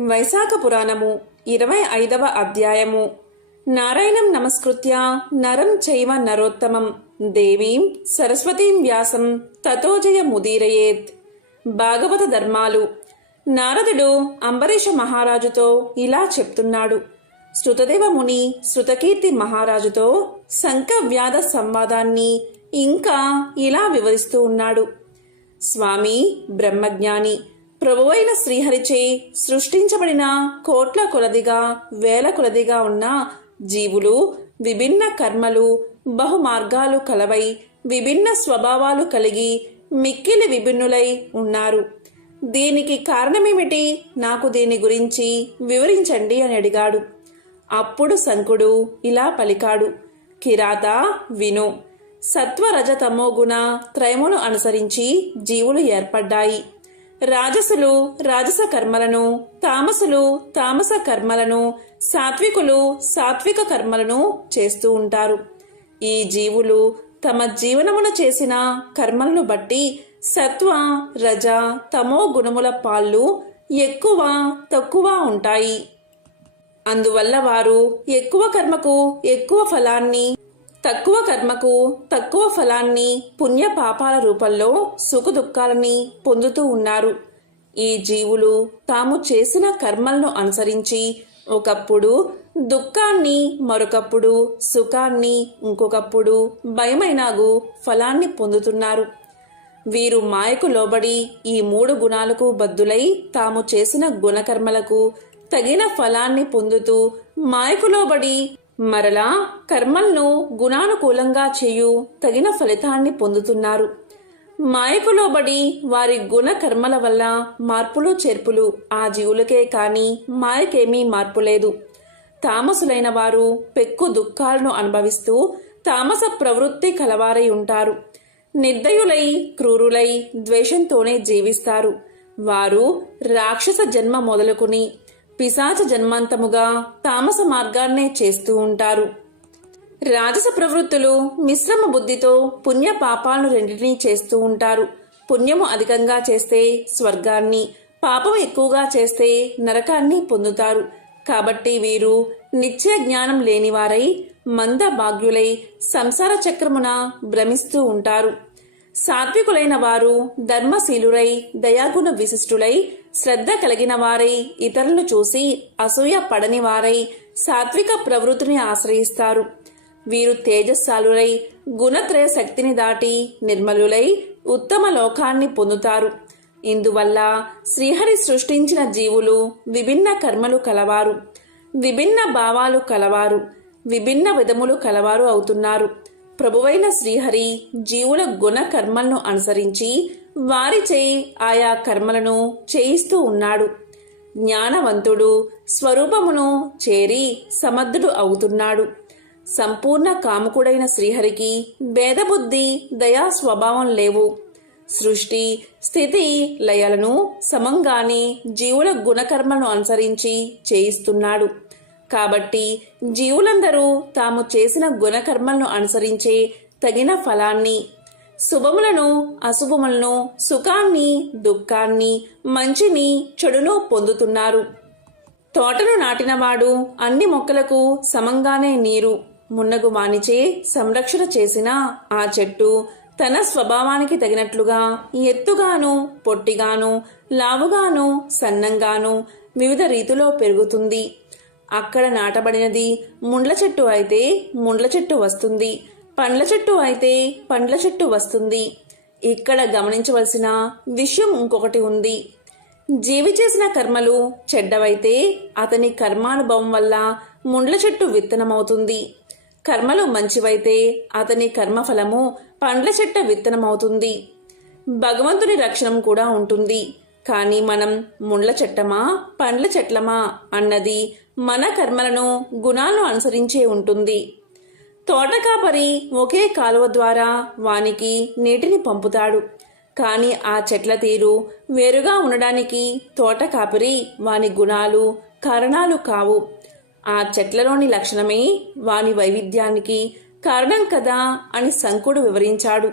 వైశాఖ పురాణము 25వ అధ్యాయము. నారాయణం నమస్కృత్య నరం చైవ నరోత్తమం దేవీం సరస్వతీం వ్యాసం తతో జయముదీరయేత్. భాగవత ధర్మాలు. నారదుడు అంబరీష మహారాజుతో ఇలా చెప్తున్నాడు. శృతదేవ ముని శృతకీర్తి మహారాజుతో శంఖ వ్యాధ సంవాదాన్ని ఇంకా ఇలా వివరిస్తూ ఉన్నాడు. స్వామి బ్రహ్మజ్ఞాని, ప్రభువైన శ్రీహరిచే సృష్టించబడిన కోట్ల కొలదిగా వేల కొలదిగా ఉన్న జీవులు విభిన్న కర్మలు బహుమార్గాలు కలవై విభిన్న స్వభావాలు కలిగి మిక్కిలి విభిన్నులై ఉన్నారు. దీనికి కారణమేమిటి? నాకు దీని గురించి వివరించండి అని అడిగాడు. అప్పుడు శంకుడు ఇలా పలికాడు. కిరాత విను. సత్వరజతమో గుణ త్రయమును అనుసరించి జీవులు ఏర్పడ్డాయి. రాజసులు రాజస కర్మలను, తామసులు తామస కర్మలను, సాత్వికులు సాత్విక కర్మలను చేస్తూ ఉంటారు. ఈ జీవులు తమ జీవనమున చేసిన కర్మలను బట్టి సత్వ రజ తమో గుణముల పాళ్ళు ఎక్కువ తక్కువ ఉంటాయి. అందువల్ల వారు ఎక్కువ కర్మకు ఎక్కువ ఫలాన్ని, తక్కువ కర్మకు తక్కువ ఫలాన్ని పుణ్య పాపాల రూపంలో సుఖ దుఃఖాలని పొందుతూ ఉన్నారు. ఈ జీవులు తాము చేసిన కర్మలను అనుసరించి ఒకప్పుడు దుఃఖాన్ని, మరొకప్పుడు సుఖాన్ని, ఇంకొకప్పుడు భయమైనాగు ఫలాన్ని పొందుతున్నారు. వీరు మాయకు లోబడి ఈ 3 గుణాలకు బద్దులై తాము చేసిన గుణకర్మలకు తగిన ఫలాన్ని పొందుతూ మాయకు లోబడి మరలా కర్మలను గుణానుకూలంగా చేయు తగిన ఫలితాన్ని పొందుతున్నారు. మాయకు లోబడి వారి గుణ కర్మల వల్ల మార్పులు చేర్పులు ఆ జీవులకే కాని మాయకేమీ మార్పు లేదు. తామసులైన వారు పెక్కు దుఃఖాలను అనుభవిస్తూ తామస ప్రవృత్తి కలవారై ఉంటారు. నిర్దయులై క్రూరులై ద్వేషంతోనే జీవిస్తారు. వారు రాక్షస జన్మ మొదలుకుని పిశాచ జన్మాంతముగా తామస మార్గాన్నే చేస్తూ ఉంటారు. రాజస ప్రవృత్తులు మిశ్రమ బుద్ధితో పుణ్య పాపాలను రెండింటినీ చేస్తూ ఉంటారు. పుణ్యము అధికంగా చేస్తే స్వర్గాన్ని, పాపం ఎక్కువగా చేస్తే నరకాన్ని పొందుతారు. కాబట్టి వీరు నిత్య జ్ఞానం లేనివారై మంద భాగ్యులై సంసార చక్రమున భ్రమిస్తూ ఉంటారు. సాత్వికులైన వారు ధర్మశీలురై దయాగుణ విశిష్టులై శ్రద్ధ కలిగిన వారై ఇతరులను చూసి అసూయ పడని వారై సాత్విక ప్రవృత్తిని ఆశ్రయిస్తారు. వీరు తేజస్సాలురై గుణత్రయ శక్తిని దాటి నిర్మలులై ఉత్తమ లోకాన్ని పొందుతారు. ఇందువల్ల శ్రీహరి సృష్టించిన జీవులు విభిన్న కర్మలు కలవారు, విభిన్న భావాలు కలవారు, విభిన్న విధములు కలవారు అవుతున్నారు. ప్రభువైన శ్రీహరి జీవుల గుణ కర్మలను అనుసరించి వారిచే ఆయా కర్మలను చేయిస్తూ ఉన్నాడు. జ్ఞానవంతుడు స్వరూపమును చేరి సమర్థుడు అవుతున్నాడు. సంపూర్ణ కాముకుడైన శ్రీహరికి భేదబుద్ధి దయా స్వభావం లేవు. సృష్టి స్థితి లయలను సమంగానే జీవుల గుణకర్మలను అనుసరించి చేయిస్తున్నాడు. కాబట్టి జీవులందరూ తాము చేసిన గుణకర్మలను అనుసరించే తగిన ఫలాన్ని, శుభములను అశుభములను, సుఖాన్ని దుఃఖాన్ని, మంచిని చెడును పొందుతున్నారు. తోటను నాటినవాడు అన్ని మొక్కలకు సమంగానే నీరు మున్నగు వానిచే సంరక్షణ చేసిన ఆ చెట్టు తన స్వభావానికి తగినట్లుగా ఎత్తుగాను, పొట్టిగాను, లావుగాను, సన్నంగాను వివిధ రీతిలో పెరుగుతుంది. అక్కడ నాటబడినది ముండ్ల చెట్టు అయితే ముండ్ల చెట్టు వస్తుంది, పండ్ల చెట్టు అయితే పండ్ల చెట్టు వస్తుంది. ఇక్కడ గమనించవలసిన విషయం ఇంకొకటి ఉంది. జీవి చేసిన కర్మలు చెడ్డవైతే అతని కర్మానుభవం వల్ల ముండ్ల చెట్టు విత్తనమవుతుంది. కర్మలు మంచివైతే అతని కర్మఫలము పండ్ల చెట్ట విత్తనమవుతుంది. భగవంతుని రక్షణం కూడా ఉంటుంది. కానీ మనం ముండ్ల చెట్టమా పండ్ల చెట్లమా అన్నది మన కర్మలను గుణాలను అనుసరించే ఉంటుంది. తోటకాపరి ఒకే కాలువ ద్వారా వానికి నీటిని పంపుతాడు. కానీ ఆ చెట్ల తీరు వేరుగా ఉండడానికి తోటకాపరి వాని గుణాలు కారణాలు కావు. ఆ చెట్లలోని లక్షణమే వాని వైవిధ్యానికి కారణం కదా అని శంకుడు వివరించాడు.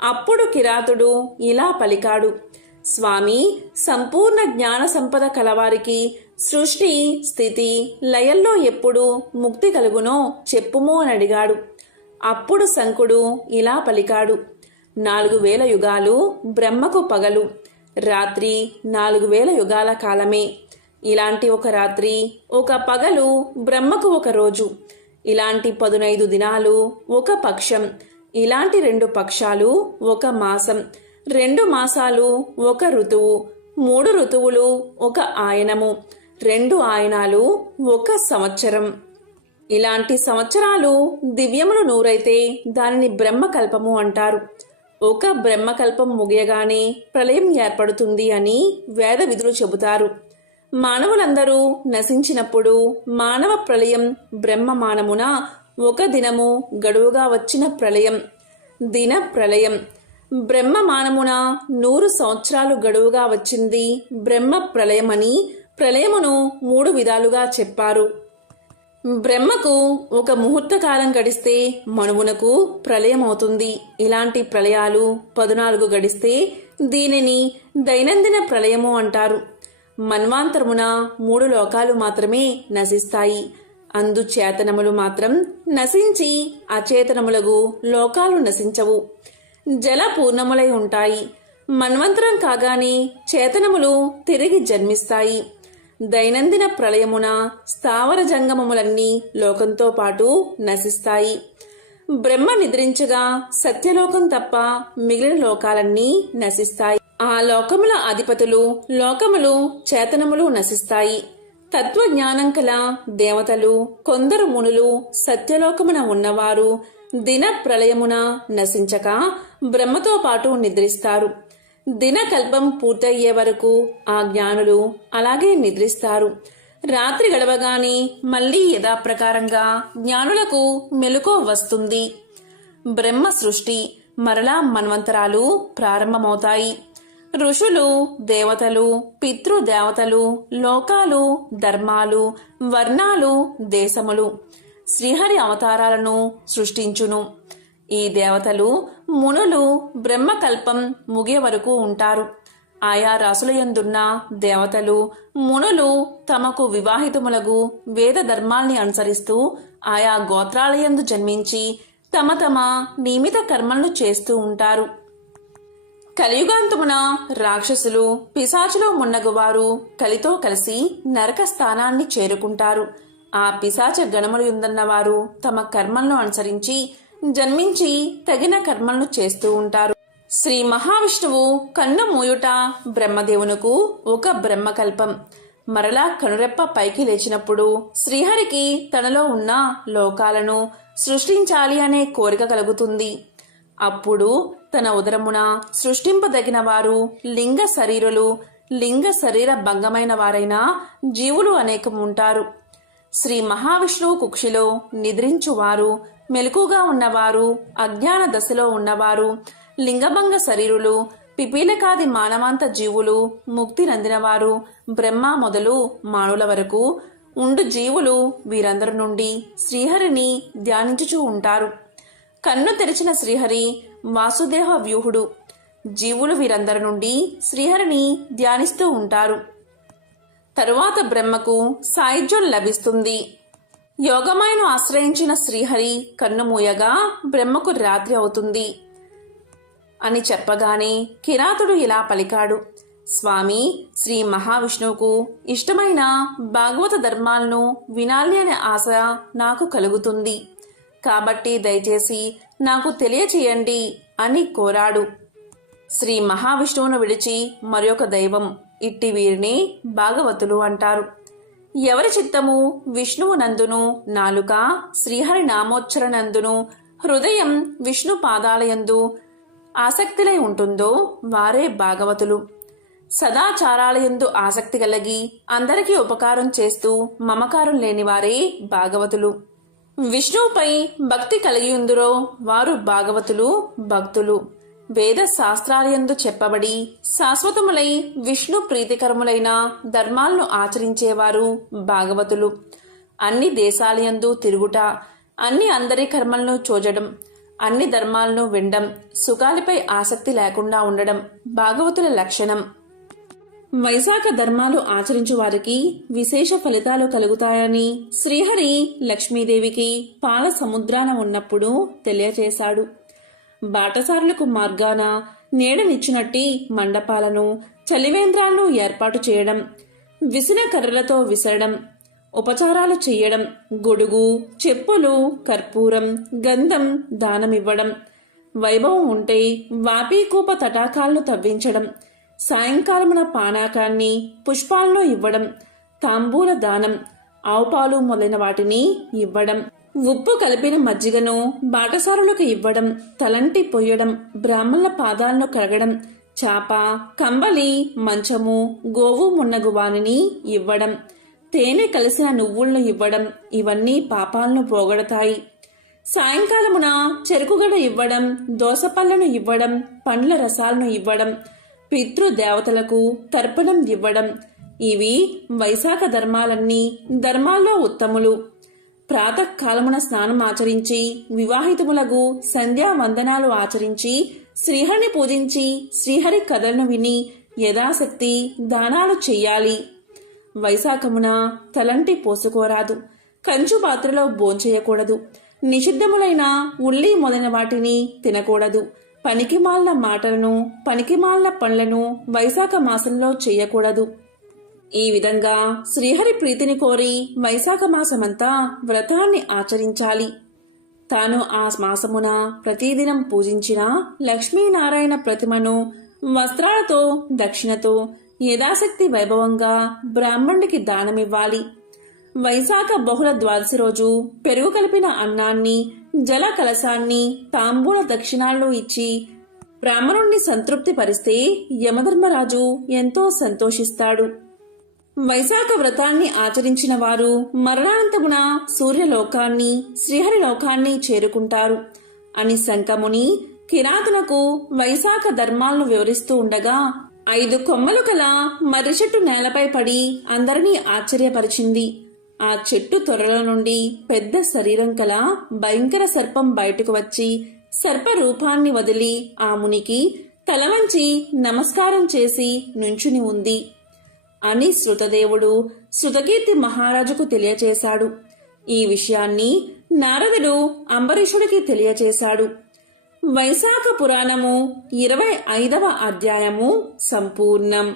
అప్పుడు కిరాతుడు ఇలా పలికాడు. స్వామి, సంపూర్ణ జ్ఞాన సంపద కలవారికి సృష్టి స్థితి లయల్లో ఎప్పుడు ముక్తి కలుగునో చెప్పుము అని అడిగాడు. అప్పుడు శంకుడు ఇలా పలికాడు: 4000 యుగాలు బ్రహ్మకు పగలు, రాత్రి 4000 యుగాల కాలమే. ఇలాంటి ఒక రాత్రి, ఒక పగలు బ్రహ్మకు ఒక రోజు. ఇలాంటి 15 దినాలు ఒక పక్షం. ఇలాంటి 2 పక్షాలు ఒక మాసం. 2 మాసాలు ఒక ఋతువు. 3 ఋతువులు ఒక ఆయనము. 2 ఆయనాలు ఒక సంవత్సరం. ఇలాంటి సంవత్సరాలు దివ్యములు 100 అయితే దానిని బ్రహ్మకల్పము అంటారు. ఒక బ్రహ్మకల్పం ముగియగానే ప్రళయం ఏర్పడుతుంది అని వేద విధులు చెబుతారు. మానవులందరూ నశించినప్పుడు మానవ ప్రళయం బ్రహ్మమానమున ఒక దినము గడువుగా వచ్చిన ప్రళయం దిన ప్రళయం. బ్రహ్మమానమున 100 సంవత్సరాలు గడువుగా వచ్చింది బ్రహ్మ ప్రళయమని ప్రళయమును 3 విధాలుగా చెప్పారు. బ్రహ్మకు ఒక ముహూర్త కాలం గడిస్తే మనువునకు ప్రళయం అవుతుంది. ఇలాంటి ప్రళయాలు 14 గడిస్తే దీనిని దైనందిన ప్రళయము అంటారు. మన్వాంతరమున 3 లోకాలు మాత్రమే నశిస్తాయి. అందుచేతనములు మాత్రం నశించి అచేతనములకు లోకాలు నశించవు. జల పూర్ణములై ఉంటాయి. మన్వంతరం కాగానే చేతనములు తిరిగి జన్మిస్తాయి. దైనందిన ప్రళయమున స్థావర జంగమములన్నీ లోకంతో పాటు నశిస్తాయి. బ్రహ్మ నిద్రించగా సత్యలోకం తప్ప మిగిలిన లోకాలన్నీ నశిస్తాయి. ఆ లోకముల అధిపతులు లోకములు చేతనములు నశిస్తాయి. తత్వజ్ఞానం కల దేవతలు కొందరు మునులు సత్యలోకమున ఉన్నవారు దిన ప్రళయమున నశించక బ్రహ్మతో పాటు నిద్రిస్తారు. దినకల్పం పూర్తయ్యే వరకు ఆ జ్ఞానులు అలాగే నిద్రిస్తారు. రాత్రి గడవగానే మళ్లీ యథాప్రకారంగా జ్ఞానులకు మెలకువ వస్తుంది. బ్రహ్మ సృష్టి మరలా మన్వంతరాలు ప్రారంభమవుతాయి. ఋషులు దేవతలు పితృదేవతలు లోకాలు ధర్మాలు వర్ణాలు దేశములు శ్రీహరి అవతారాలను సృష్టించును. ఈ దేవతలు మునులు బ్రహ్మకల్పం ముగియ వరకు ఉంటారు. ఆయా రాసులయందున్న దేవతలు మునులు తమకు వివాహితములగు వేద ధర్మాల్ని అనుసరిస్తూ ఆయా గోత్రాలయందు జన్మించి తమ తమ నియమిత కర్మలను చేస్తూ ఉంటారు. కలియుగాంతమున రాక్షసులు పిశాచులో మున్నగువారు కలితో కలిసి నరక స్థానాన్ని చేరుకుంటారు. ఆ పిశాచ గణములు యుందన్నవారు తమ కర్మలను అనుసరించి జన్మించి తగిన కర్మలను చేస్తూ ఉంటారు. శ్రీ మహావిష్ణువు కన్ను మూయుట బ్రహ్మదేవునకు ఒక బ్రహ్మకల్పం. మరలా కనురెప్ప పైకి లేచినప్పుడు శ్రీహరికి తనలో ఉన్న లోకాలను సృష్టించాలి అనే కోరిక కలుగుతుంది. అప్పుడు తన ఉదరమున సృష్టింపదగిన వారు లింగ శరీరులు, లింగ శరీర భంగమైన వారైన జీవులు అనేకం ఉంటారు. శ్రీ మహావిష్ణువు కుక్షిలో నిద్రించువారు, మెలకుగా ఉన్నవారు, అజ్ఞాన దశలో ఉన్నవారు, లింగభంగ శరీరులు, పిపీలకాది మానవాంత జీవులు, ముక్తి నందినవారు, బ్రహ్మ మొదలు మానుల వరకు ఉండు జీవులు వీరందరి నుండి శ్రీహరిని ధ్యానించుచూ ఉంటారు. కన్ను తెరిచిన శ్రీహరి వాసుదేవ వ్యూహుడు. జీవులు వీరందరి నుండి శ్రీహరిని ధ్యానిస్తూ ఉంటారు. తరువాత బ్రహ్మకు సాయుధ్యం లభిస్తుంది. యోగమాయను ఆశ్రయించిన శ్రీహరి కన్నుమూయగా బ్రహ్మకు రాత్రి అవుతుంది అని చెప్పగానే కిరాతుడు ఇలా పలికాడు: స్వామి, శ్రీ మహావిష్ణువుకు ఇష్టమైన భాగవత ధర్మాలను వినాలి అనే ఆశ నాకు కలుగుతుంది. కాబట్టి దయచేసి నాకు తెలియచేయండి అని కోరాడు. శ్రీ మహావిష్ణువును విడిచి మరొక దైవం, ఇట్టి వీరిని భాగవతులు అంటారు. ఎవరి చిత్తము విష్ణువు నందును, నాలుక శ్రీహరి నామోచ్చరణందును, హృదయం విష్ణు పాదాలయందు ఆసక్తిలై ఉంటుందో వారే భాగవతులు. సదాచారాలయందు ఆసక్తి కలిగి అందరికీ ఉపకారం చేస్తూ మమకారం లేనివారే భాగవతులు. విష్ణువుపై భక్తి కలిగి ఉందురో వారు భాగవతులు, భక్తులు. వేద శాస్త్రాలయందు చెప్పబడి శాశ్వతములై విష్ణు ప్రీతికరములైన ధర్మాలను ఆచరించేవారు భాగవతులు. అన్ని దేశాలయందు తిరుగుట, అందరి కర్మలను చూడడం, అన్ని ధర్మాలను వినడం, సుఖాలపై ఆసక్తి లేకుండా ఉండడం భాగవతుల లక్షణం. వైశాఖ ధర్మాలు ఆచరించు వారికి విశేష ఫలితాలు కలుగుతాయని శ్రీహరి లక్ష్మీదేవికి పాల సముద్రాన ఉన్నప్పుడు తెలియచేశాడు. బాటసారులకు మార్గాన నీడనిచ్చినట్టి మండపాలను, చలివేంద్రాలను ఏర్పాటు చేయడం, విసిన కర్రలతో విసరడం, ఉపచారాలు చెయ్యడం, గొడుగు, చెప్పులు, కర్పూరం, గంధం దానమివ్వడం, వైభవం ఉంటే వాపీకూప తటాకాలను తవ్వించడం, సాయంకాలమున పానాకాన్ని, పుష్పాలను ఇవ్వడం, తాంబూల దానం, ఆవుపాలు మొదలైన వాటిని ఇవ్వడం, ఉప్పు కలిపిన మజ్జిగను బాటసారులకు ఇవ్వడం, తలంటి పొయ్యడం, బ్రాహ్మణుల పాదాలను కడగడం, చాప, కంబలి, మంచము, గోవు మున్నగు వానిని ఇవ్వడం, తేనె కలిసిన నువ్వులను ఇవ్వడం ఇవన్నీ పాపాలను పోగొడతాయి. సాయంకాలమున చెరుకుగడ ఇవ్వడం, దోసపళ్లను ఇవ్వడం, పండ్ల రసాలను ఇవ్వడం, పితృదేవతలకు తర్పణం ఇవ్వడం ఇవి వైశాఖ ధర్మాలన్నీ ధర్మాల్లో ఉత్తములు. ప్రాతకాలమున స్నానం ఆచరించి వివాహితములకు సంధ్యావందనాలు ఆచరించి శ్రీహరిని పూజించి శ్రీహరి కథలను విని యథాశక్తి దానాలు చెయ్యాలి. వైశాఖమున తలంటి పోసుకోరాదు, కంచు పాత్రలో భోంచేయకూడదు, నిషిద్ధములైన ఉల్లి మొదలైన వాటిని తినకూడదు, పనికిమాలిన మాటలను, పనికిమాలిన పనులను వైశాఖ మాసంలో చేయకూడదు. ఈ విధంగా శ్రీహరి ప్రీతిని కోరి వైశాఖ మాసమంతా వ్రతాన్ని ఆచరించాలి. తాను ఆ మాసమున ప్రతిదినం పూజించిన లక్ష్మీనారాయణ ప్రతిమను వస్త్రాలతో, దక్షిణతో యథాశక్తి వైభవంగా బ్రాహ్మణుడికి దానమివ్వాలి. వైశాఖ బహుళ ద్వాదశి రోజు పెరుగు కలిపిన అన్నాన్ని, జల కలశాన్ని, తాంబూల దక్షిణాలను ఇచ్చి బ్రాహ్మణుణ్ణి సంతృప్తి పరిస్తే యమధర్మరాజు ఎంతో సంతోషిస్తాడు. వైశాఖ వ్రతాన్ని ఆచరించిన వారు మరణానంతమున సూర్యలోకాన్ని, శ్రీహరి లోకాన్ని చేరుకుంటారు అని శంఖముని కిరాతునకు వైశాఖ ధర్మాలను వివరిస్తూ ఉండగా 5 కొమ్మలు కల మర్రి చెట్టు నేలపై పడి అందరినీ ఆశ్చర్యపరిచింది. ఆ చెట్టు తొర్రల నుండి పెద్ద శరీరం కల భయంకర సర్పం బయటకు వచ్చి సర్ప రూపాన్ని వదిలి ఆ మునికి తల వంచి నమస్కారం చేసి నుంచుని ఉంది అని శృతదేవుడు శృతకీర్తి మహారాజుకు తెలియచేశాడు. ఈ విషయాన్ని నారదుడు అంబరీషుడికి తెలియచేశాడు. వైశాఖ పురాణము 25వ అధ్యాయము సంపూర్ణం.